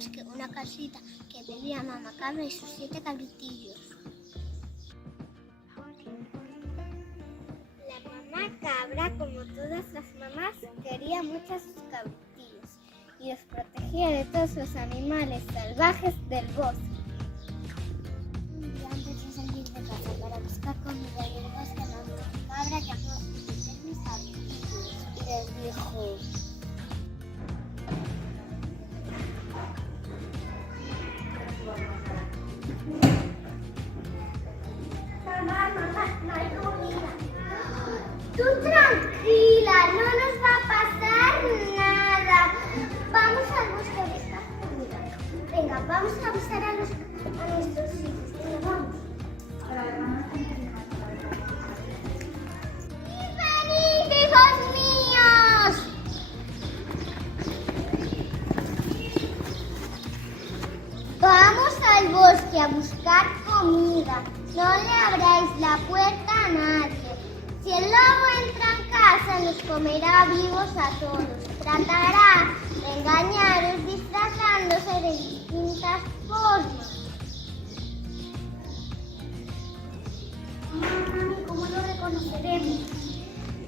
bosque una casita que vivía mamá cabra y sus 7 cabritillos. La mamá cabra, como todas las mamás, quería mucho a sus cabritillos y los protegía de todos los animales salvajes del bosque. Un día antes de salir de casa para buscar comida y el bosque, la mamá cabra llamó a sus pequeños cabritillos y les dijo: mamá, no hay comida. Tú tranquila, no nos va a pasar nada. Vamos al bosque a buscar comida. Venga, vamos a avisar a nuestros hijos. Venga, vamos. ¡Venid, hijos míos! Vamos al bosque a buscar comida. No le abráis la puerta a nadie. Si el lobo entra en casa, nos comerá vivos a todos. Tratará de engañaros disfrazándose de distintas formas. ¿Cómo lo reconoceremos?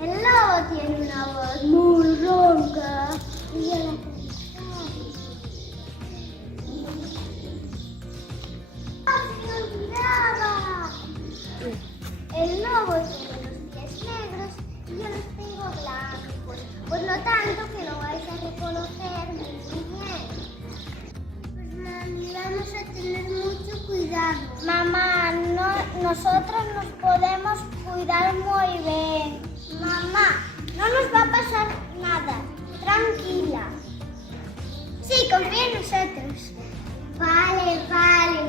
El lobo tiene una voz muy ronca y ya la conocemos. ¡Se me olvidaba! El lobo tiene los pies negros y yo los tengo blancos. Por lo tanto, que lo vais a reconocer muy bien. Pues mami, vamos a tener mucho cuidado. Mamá, nosotros nos podemos cuidar muy bien. Mamá, no nos va a pasar nada. Tranquila. Sí, confía en nosotros. Vale,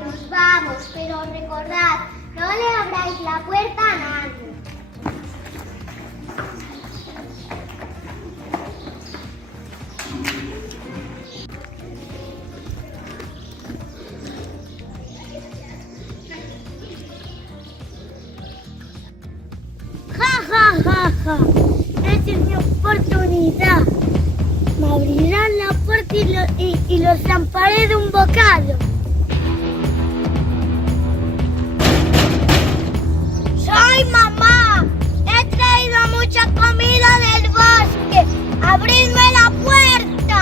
nos vamos, pero recordad, no le abráis la puerta a nadie. Ja. Esta es mi oportunidad. Me abrirán la puerta y los zamparé de un bocado. ¡Soy mamá! He traído mucha comida del bosque. ¡Abridme la puerta!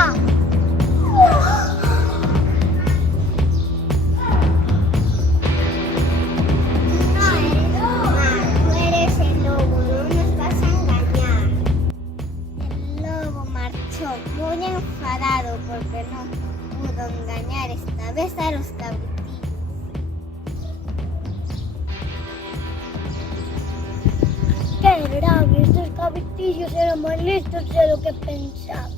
No eres el lobo, no nos vas a engañar. El lobo marchó muy enfadado porque no pudo engañar esta vez a los cabritillos. ¡Qué grave! Estos cabritillos eran más listos de lo que pensaba.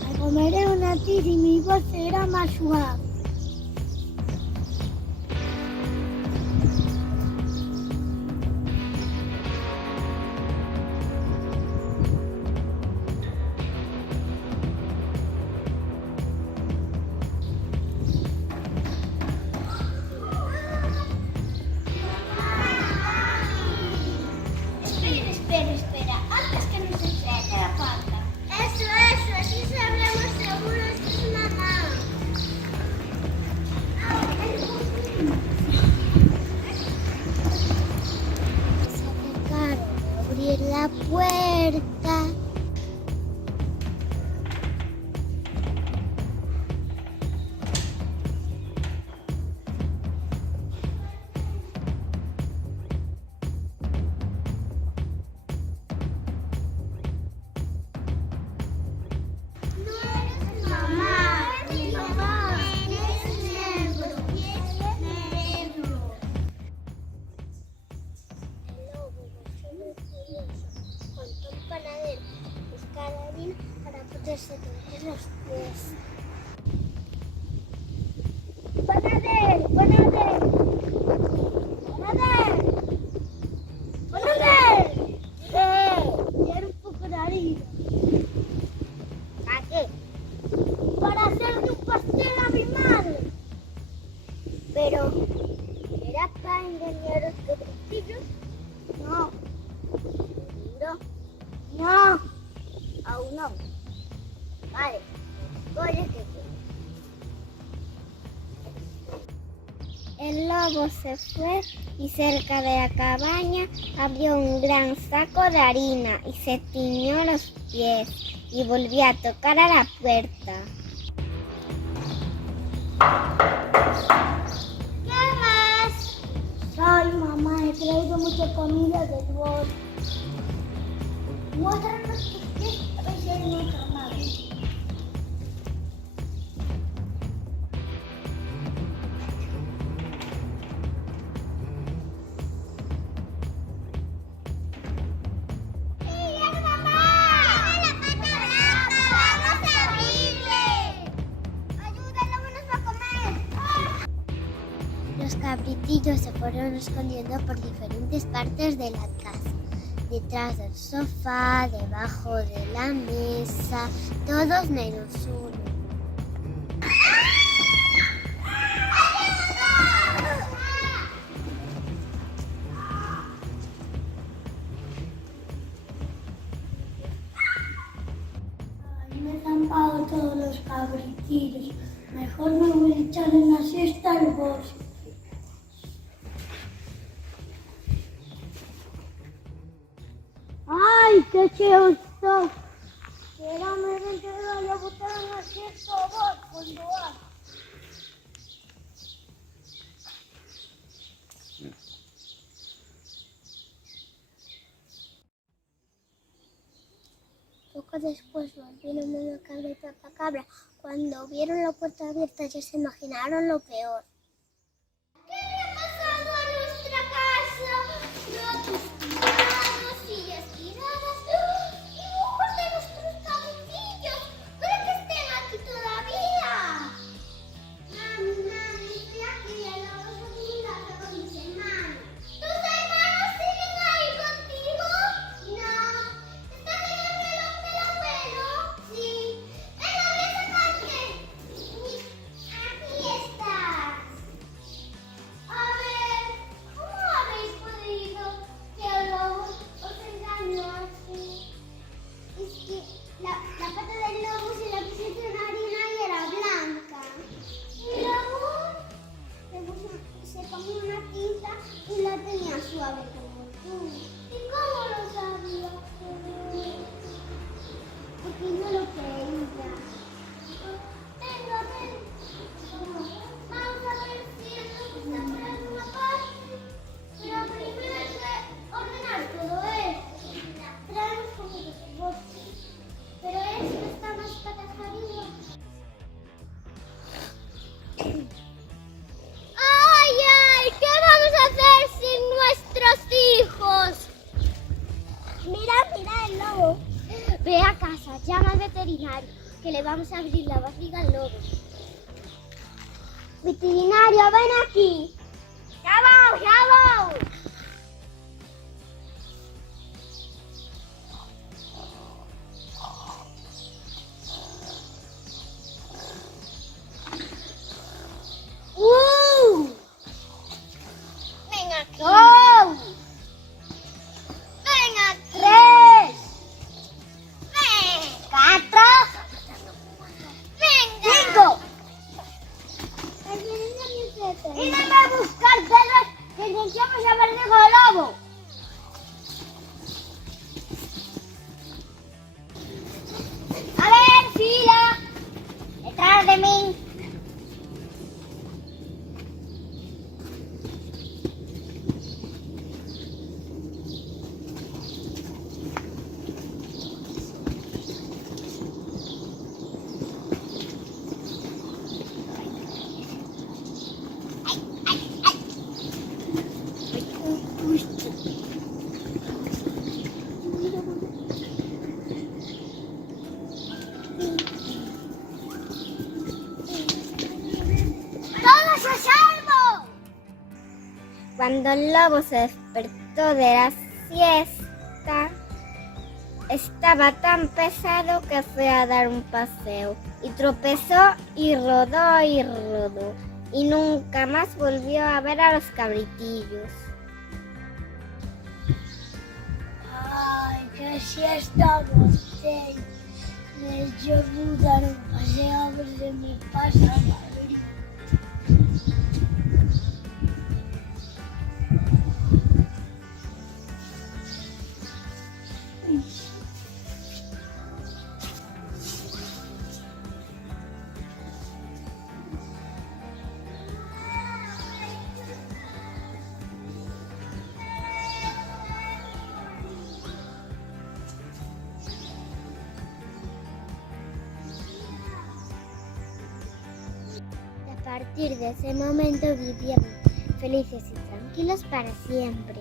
Me comeré una tira y mi voz será más suave. Espera, antes que nos estrelle la pata. Eso, así sabremos seguros que es mamá. Se acercaron a abrir la puerta. Contó un panadero buscar harina para poderse tener los pies. ¡Panadero! Quiero un poco de harina. ¿Para qué? Para hacerle un pastel a mi madre. Pero, ¿era para engañar a los cabritillos? No. No, aún no. lobo se fue y cerca de la cabaña abrió un gran saco de harina y se tiñó los pies y volvió a tocar a la puerta. ¿Qué más? Ay, mamá, he traído mucha comida del bosque. Muéstranos tus pies a ver si hay otra madre. Los cabritillos se fueron escondiendo por diferentes partes de la casa, detrás del sofá, debajo de la mesa, todos menos uno. Ay, me he zampado todos los cabritillos. Mejor me voy a echar una siesta al bosque. ¡Ay, qué chido está! Que no me ven que me vaya a botar una siesta cuando va. Poco después volvieron mamá cabra y papá cabra. Cuando vieron la puerta abierta ya se imaginaron lo peor. ¿Qué le ha pasado a nuestra casa? Gatos tirados, sillas tiradas, dibujos de nuestros cabritillos. ¿Pero que estén aquí todavía? Mami, estoy aquí al lado de mi casa con mis hermanos. ¿Tus hermanos siguen ahí contigo? No. ¿Están en el reloj del abuelo? Sí. Venga, voy a sacarte. Aquí estás. A ver, ¿cómo habéis podido que el lobo os engañó así? Es que la pata del lobo se la puse en harina y era blanca. Y luego se comió una tinta y la tenía suave como tú. ¿Y cómo lo sabía? Porque no lo creía. Venga, ven. Vamos a ver si esto está por alguna parte. Pero primero hay que ordenar todo esto. Traemos como de bote. Pero esto está más patas arriba. ¡Ay, ay! ¿Qué vamos a hacer sin nuestros hijos? Mira el lobo. Ve a casa, llama al veterinario, que le vamos a abrir la barriga al lobo. Veterinario, ven aquí. ¡Ya voy, ya voy! Ven aquí. ¡Dos! Ven aquí. ¡Tres! Ven. ¡Cuatro! Venga. ¡Cinco! ¡Y dame a buscar pedras que encontramos a Verdejo del Lobo! A ver, fila. Detrás de mí. ¡Todos a salvo! Cuando el lobo se despertó de la siesta, estaba tan pesado que fue a dar un paseo y tropezó y rodó y nunca más volvió a ver a los cabritillos. Ay, que siesta boté. Les yo dar un paseo desde mi casa a Madrid. partir de ese momento vivieron felices y tranquilos para siempre.